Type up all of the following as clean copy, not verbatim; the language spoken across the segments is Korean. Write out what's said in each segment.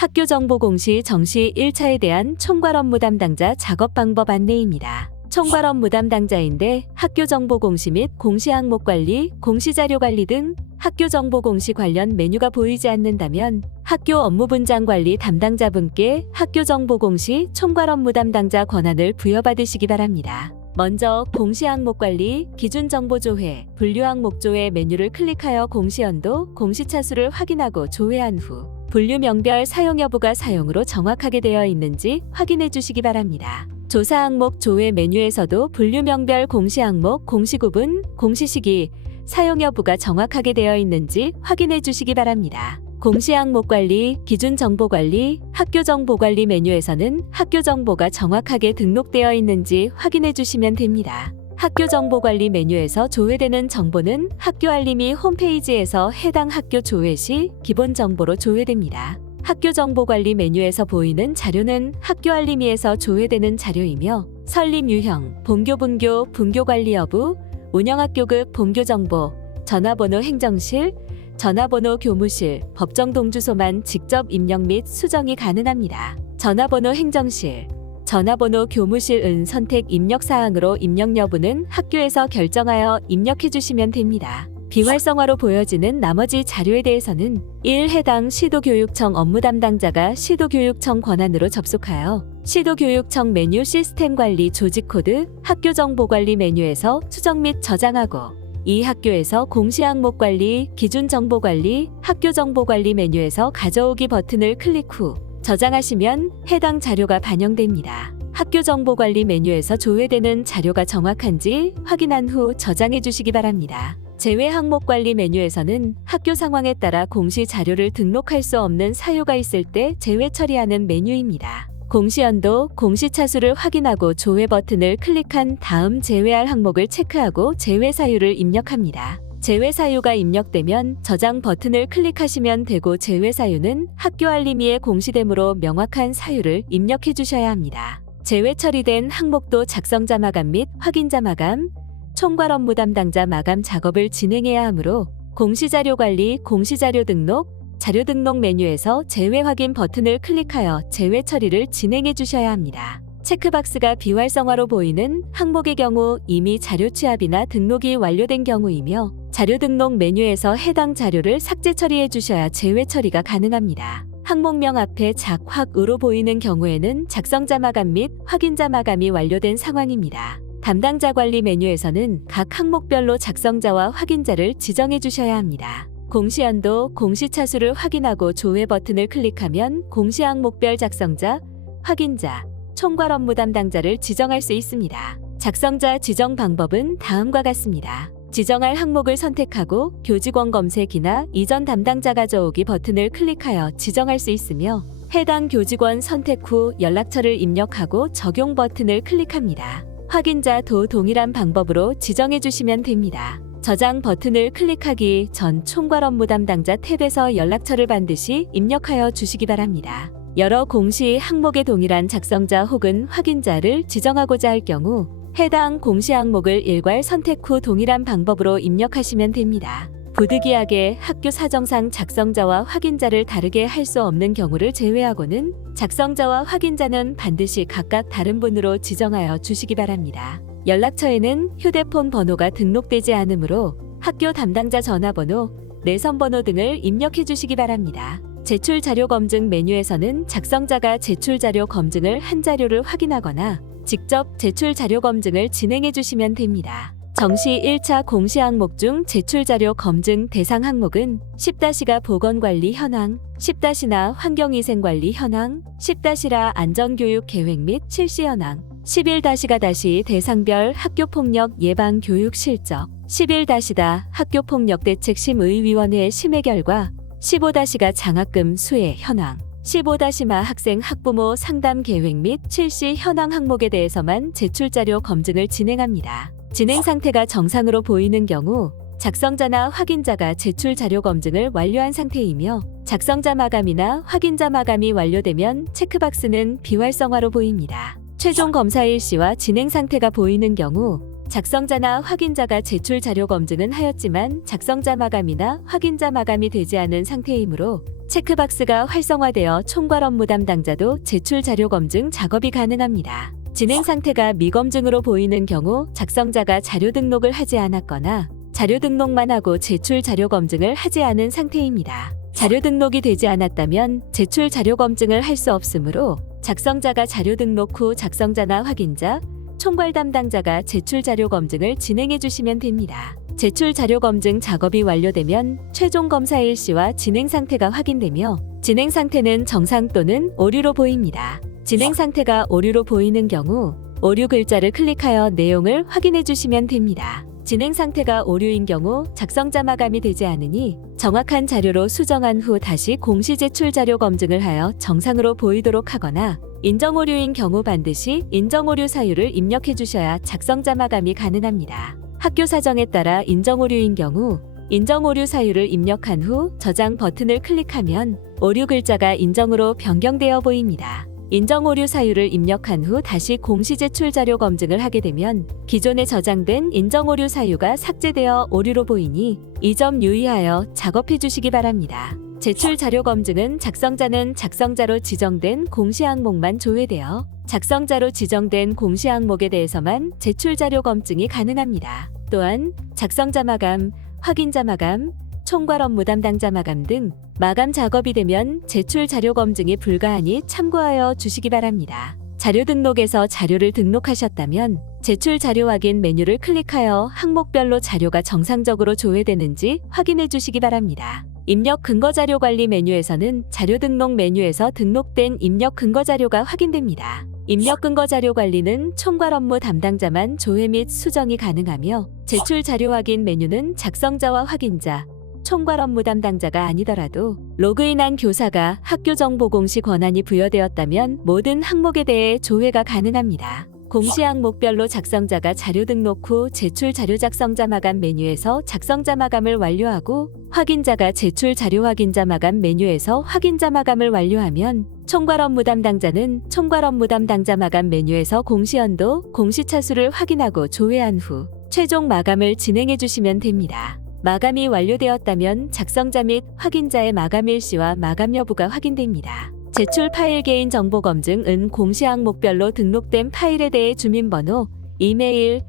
학교 정보 공시 정시 1차에 대한 총괄 업무 담당자 작업 방법 안내입니다. 총괄 업무 담당자인데 학교 정보 공시 및 공시 항목 관리, 공시 자료 관리 등 학교 정보 공시 관련 메뉴가 보이지 않는다면 학교 업무 분장 관리 담당자분께 학교 정보 공시 총괄 업무 담당자 권한을 부여받으시기 바랍니다. 먼저 공시 항목 관리, 기준 정보 조회, 분류 항목 조회 메뉴를 클릭하여 공시 연도, 공시 차수를 확인하고 조회한 후 분류 명별 사용 여부가 사용으로 정확하게 되어 있는지 확인해 주시기 바랍니다. 조사 항목 조회 메뉴에서도 분류 명별 공시 항목, 공시 구분, 공시 시기, 사용 여부가 정확하게 되어 있는지 확인해 주시기 바랍니다. 공시 항목 관리, 기준 정보 관리, 학교 정보 관리 메뉴에서는 학교 정보가 정확하게 등록되어 있는지 확인해 주시면 됩니다. 학교 정보 관리 메뉴에서 조회되는 정보는 학교 알림이 홈페이지에서 해당 학교 조회 시 기본 정보로 조회됩니다. 학교 정보 관리 메뉴에서 보이는 자료는 학교 알림이에서 조회되는 자료이며 설립 유형, 본교 분교, 분교 관리 여부, 운영학교급 본교 정보, 전화번호 행정실, 전화번호 교무실, 법정 동주소만 직접 입력 및 수정이 가능합니다. 전화번호 행정실, 전화번호 교무실은 선택 입력 사항으로 입력 여부는 학교에서 결정하여 입력해 주시면 됩니다. 비활성화로 보여지는 나머지 자료에 대해서는 1. 해당 시도교육청 업무 담당자가 시도교육청 권한으로 접속하여 시도교육청 메뉴 시스템 관리 조직 코드, 학교 정보 관리 메뉴에서 수정 및 저장하고 2. 학교에서 공시 항목 관리, 기준 정보 관리, 학교 정보 관리 메뉴에서 가져오기 버튼을 클릭 후 저장하시면 해당 자료가 반영됩니다. 학교 정보 관리 메뉴에서 조회되는 자료가 정확한지 확인한 후 저장해 주시기 바랍니다. 제외 항목 관리 메뉴에서는 학교 상황에 따라 공시 자료를 등록할 수 없는 사유가 있을 때 제외 처리하는 메뉴입니다. 공시 연도, 공시 차수를 확인하고 조회 버튼을 클릭한 다음 제외할 항목을 체크하고 제외 사유를 입력합니다. 제외 사유가 입력되면 저장 버튼을 클릭하시면 되고 제외 사유는 학교 알림이에 공시되므로 명확한 사유를 입력해 주셔야 합니다. 제외 처리된 항목도 작성자 마감 및 확인자 마감, 총괄 업무 담당자 마감 작업을 진행해야 하므로 공시자료 관리, 공시자료 등록, 자료 등록 메뉴에서 제외 확인 버튼을 클릭하여 제외 처리를 진행해 주셔야 합니다. 체크박스가 비활성화로 보이는 항목의 경우 이미 자료 취합이나 등록이 완료된 경우이며 자료 등록 메뉴에서 해당 자료를 삭제 처리해 주셔야 제외 처리가 가능합니다. 항목명 앞에 작확으로 보이는 경우에는 작성자 마감 및 확인자 마감이 완료된 상황입니다. 담당자 관리 메뉴에서는 각 항목별로 작성자와 확인자를 지정해 주셔야 합니다. 공시 연도, 공시 차수를 확인하고 조회 버튼을 클릭하면 공시 항목별 작성자, 확인자, 총괄 업무 담당자를 지정할 수 있습니다. 작성자 지정 방법은 다음과 같습니다. 지정할 항목을 선택하고 교직원 검색이나 이전 담당자 가져오기 버튼을 클릭하여 지정할 수 있으며 해당 교직원 선택 후 연락처를 입력하고 적용 버튼을 클릭합니다. 확인자도 동일한 방법으로 지정해 주시면 됩니다. 저장 버튼을 클릭하기 전 총괄 업무 담당자 탭에서 연락처를 반드시 입력하여 주시기 바랍니다. 여러 공시 항목의 동일한 작성자 혹은 확인자를 지정하고자 할 경우 해당 공시 항목을 일괄 선택 후 동일한 방법으로 입력하시면 됩니다. 부득이하게 학교 사정상 작성자와 확인자를 다르게 할 수 없는 경우를 제외하고는 작성자와 확인자는 반드시 각각 다른 분으로 지정하여 주시기 바랍니다. 연락처에는 휴대폰 번호가 등록되지 않으므로 학교 담당자 전화번호, 내선번호 등을 입력해 주시기 바랍니다. 제출 자료 검증 메뉴에서는 작성자가 제출 자료 검증을 한 자료를 확인하거나 직접 제출 자료 검증을 진행해 주시면 됩니다. 정시 1차 공시 항목 중 제출 자료 검증 대상 항목은 10-가 보건관리 현황, 10-나 환경위생관리 현황, 10-라 안전교육 계획 및 실시 현황, 11-가 대상별 학교폭력 예방 교육 실적, 11-다 학교폭력 대책심의위원회 심의 결과, 15-가 장학금 수혜 현황, 15-마 학생 학부모 상담 계획 및 실시 현황 항목에 대해서만 제출 자료 검증을 진행합니다. 진행 상태가 정상으로 보이는 경우 작성자나 확인자가 제출 자료 검증을 완료한 상태이며 작성자 마감이나 확인자 마감이 완료되면 체크박스는 비활성화로 보입니다. 최종 검사 일시와 진행 상태가 보이는 경우 작성자나 확인자가 제출 자료 검증은 하였지만 작성자 마감이나 확인자 마감이 되지 않은 상태이므로 체크박스가 활성화되어 총괄 업무 담당자도 제출 자료 검증 작업이 가능합니다. 진행 상태가 미검증으로 보이는 경우 작성자가 자료 등록을 하지 않았거나 자료 등록만 하고 제출 자료 검증을 하지 않은 상태입니다. 자료 등록이 되지 않았다면 제출 자료 검증을 할 수 없으므로 작성자가 자료 등록 후 작성자나 확인자, 총괄 담당자가 제출 자료 검증을 진행해 주시면 됩니다. 제출 자료 검증 작업이 완료되면 최종 검사 일시와 진행 상태가 확인되며 진행 상태는 정상 또는 오류로 보입니다. 진행 상태가 오류로 보이는 경우 오류 글자를 클릭하여 내용을 확인해 주시면 됩니다. 진행 상태가 오류인 경우 작성자 마감이 되지 않으니 정확한 자료로 수정한 후 다시 공시 제출 자료 검증을 하여 정상으로 보이도록 하거나 인정 오류인 경우 반드시 인정 오류 사유를 입력해 주셔야 작성자 마감이 가능합니다. 학교 사정에 따라 인정 오류인 경우 인정 오류 사유를 입력한 후 저장 버튼을 클릭하면 오류 글자가 인정으로 변경되어 보입니다. 인정 오류 사유를 입력한 후 다시 공시 제출 자료 검증을 하게 되면 기존에 저장된 인정 오류 사유가 삭제되어 오류로 보이니 이 점 유의하여 작업해 주시기 바랍니다. 제출 자료 검증은 작성자는 작성자로 지정된 공시 항목만 조회되어 작성자로 지정된 공시 항목에 대해서만 제출 자료 검증이 가능합니다. 또한 작성자 마감, 확인자 마감, 총괄 업무 담당자 마감 등 마감 작업이 되면 제출 자료 검증이 불가하니 참고하여 주시기 바랍니다. 자료 등록에서 자료를 등록하셨다면 제출 자료 확인 메뉴를 클릭하여 항목별로 자료가 정상적으로 조회되는지 확인해 주시기 바랍니다. 입력 근거 자료 관리 메뉴에서는 자료 등록 메뉴에서 등록된 입력 근거 자료가 확인됩니다. 입력 근거 자료 관리는 총괄 업무 담당자만 조회 및 수정이 가능하며 제출 자료 확인 메뉴는 작성자와 확인자, 총괄 업무 담당자가 아니더라도 로그인한 교사가 학교 정보 공시 권한이 부여되었다면 모든 항목에 대해 조회가 가능합니다. 공시 항목별로 작성자가 자료 등록 후 제출 자료 작성자 마감 메뉴에서 작성자 마감을 완료하고 확인자가 제출 자료 확인자 마감 메뉴에서 확인자 마감을 완료하면 총괄 업무 담당자는 총괄 업무 담당자 마감 메뉴에서 공시 연도, 공시 차수를 확인하고 조회한 후 최종 마감을 진행해 주시면 됩니다. 마감이 완료되었다면 작성자 및 확인자의 마감 일시와 마감 여부가 확인됩니다. 제출 파일 개인 정보 검증은 공시 항목별로 등록된 파일에 대해 주민번호, 이메일,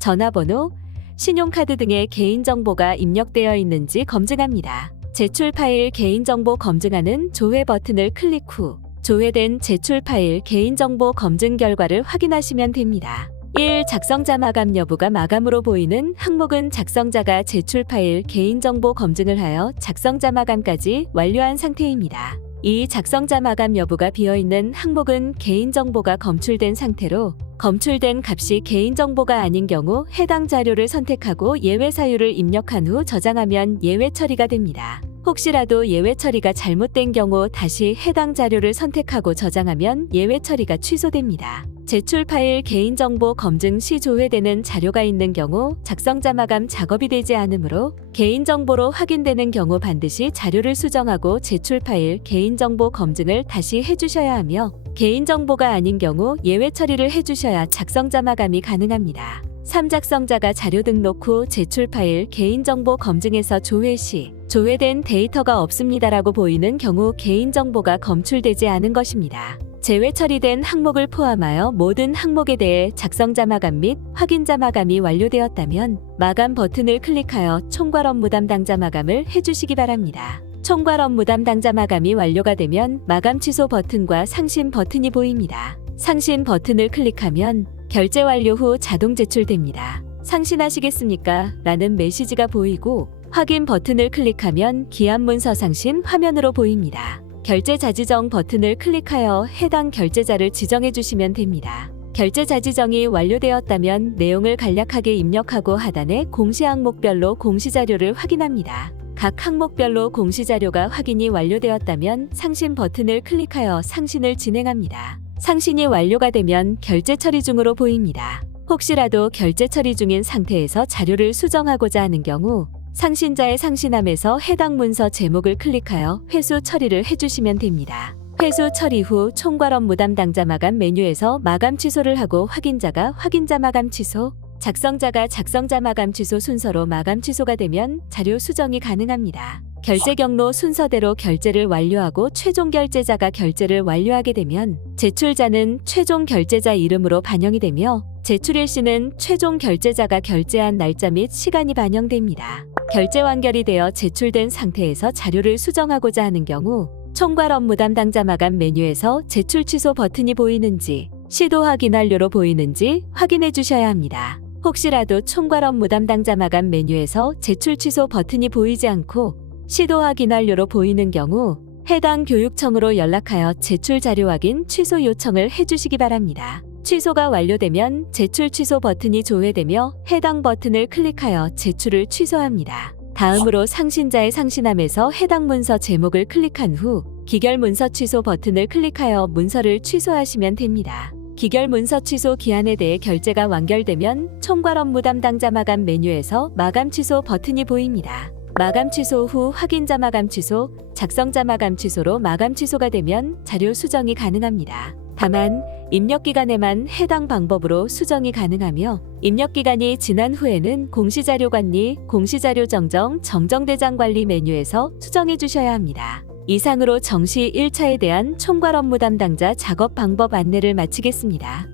전화번호, 신용카드 등의 개인정보가 입력되어 있는지 검증합니다. 제출 파일 개인정보 검증하는 조회 버튼을 클릭 후 조회된 제출 파일 개인정보 검증 결과를 확인하시면 됩니다. 1. 작성자 마감 여부가 마감으로 보이는 항목은 작성자가 제출 파일 개인정보 검증을 하여 작성자 마감까지 완료한 상태입니다. 2. 작성자 마감 여부가 비어있는 항목은 개인정보가 검출된 상태로 검출된 값이 개인정보가 아닌 경우 해당 자료를 선택하고 예외 사유를 입력한 후 저장하면 예외 처리가 됩니다. 혹시라도 예외 처리가 잘못된 경우 다시 해당 자료를 선택하고 저장하면 예외 처리가 취소됩니다. 제출 파일 개인정보 검증 시 조회되는 자료가 있는 경우 작성자 마감 작업이 되지 않으므로 개인정보로 확인되는 경우 반드시 자료를 수정하고 제출 파일 개인정보 검증을 다시 해주셔야 하며 개인정보가 아닌 경우 예외 처리를 해주셔야 작성자 마감이 가능합니다. 3. 작성자가 자료 등록 후 제출 파일 개인정보 검증에서 조회 시 조회된 데이터가 없습니다라고 보이는 경우 개인정보가 검출되지 않은 것입니다. 제외 처리된 항목을 포함하여 모든 항목에 대해 작성자 마감 및 확인자 마감이 완료되었다면 마감 버튼을 클릭하여 총괄 업무 담당자 마감을 해주시기 바랍니다. 총괄 업무 담당자 마감이 완료가 되면 마감 취소 버튼과 상신 버튼이 보입니다. 상신 버튼을 클릭하면 결제 완료 후 자동 제출됩니다. 상신하시겠습니까? 라는 메시지가 보이고 확인 버튼을 클릭하면 기한 문서 상신 화면으로 보입니다. 결제자 지정 버튼을 클릭하여 해당 결제자를 지정해 주시면 됩니다. 결제자 지정이 완료되었다면 내용을 간략하게 입력하고 하단에 공시 항목별로 공시자료를 확인합니다. 각 항목별로 공시자료가 확인이 완료되었다면 상신 버튼을 클릭하여 상신을 진행합니다. 상신이 완료가 되면 결제 처리 중으로 보입니다. 혹시라도 결제 처리 중인 상태에서 자료를 수정하고자 하는 경우 상신자의 상신함에서 해당 문서 제목을 클릭하여 회수 처리를 해주시면 됩니다. 회수 처리 후 총괄 업무 담당자 마감 메뉴에서 마감 취소를 하고 확인자가 확인자 마감 취소, 작성자가 작성자 마감 취소 순서로 마감 취소가 되면 자료 수정이 가능합니다. 결제 경로 순서대로 결제를 완료하고 최종 결제자가 결제를 완료하게 되면 제출자는 최종 결제자 이름으로 반영이 되며 제출 일시는 최종 결제자가 결제한 날짜 및 시간이 반영됩니다. 결제 완결이 되어 제출된 상태에서 자료를 수정하고자 하는 경우 총괄 업무 담당자 마감 메뉴에서 제출 취소 버튼이 보이는지 시도 확인 완료로 보이는지 확인해 주셔야 합니다. 혹시라도 총괄 업무 담당자 마감 메뉴에서 제출 취소 버튼이 보이지 않고 시도 확인 완료로 보이는 경우 해당 교육청으로 연락하여 제출 자료 확인 취소 요청을 해주시기 바랍니다. 취소가 완료되면 제출 취소 버튼이 조회되며 해당 버튼을 클릭하여 제출을 취소합니다. 다음으로 상신자의 상신함에서 해당 문서 제목을 클릭한 후 기결 문서 취소 버튼을 클릭하여 문서를 취소하시면 됩니다. 기결 문서 취소 기한에 대해 결제가 완결되면 총괄 업무 담당자 마감 메뉴에서 마감 취소 버튼이 보입니다. 마감 취소 후 확인자 마감 취소, 작성자 마감 취소로 마감 취소가 되면 자료 수정이 가능합니다. 다만 입력 기간에만 해당 방법으로 수정이 가능하며 입력 기간이 지난 후에는 공시자료 관리, 공시자료 정정, 정정대장 관리 메뉴에서 수정해 주셔야 합니다. 이상으로 정시 1차에 대한 총괄 업무 담당자 작업 방법 안내를 마치겠습니다.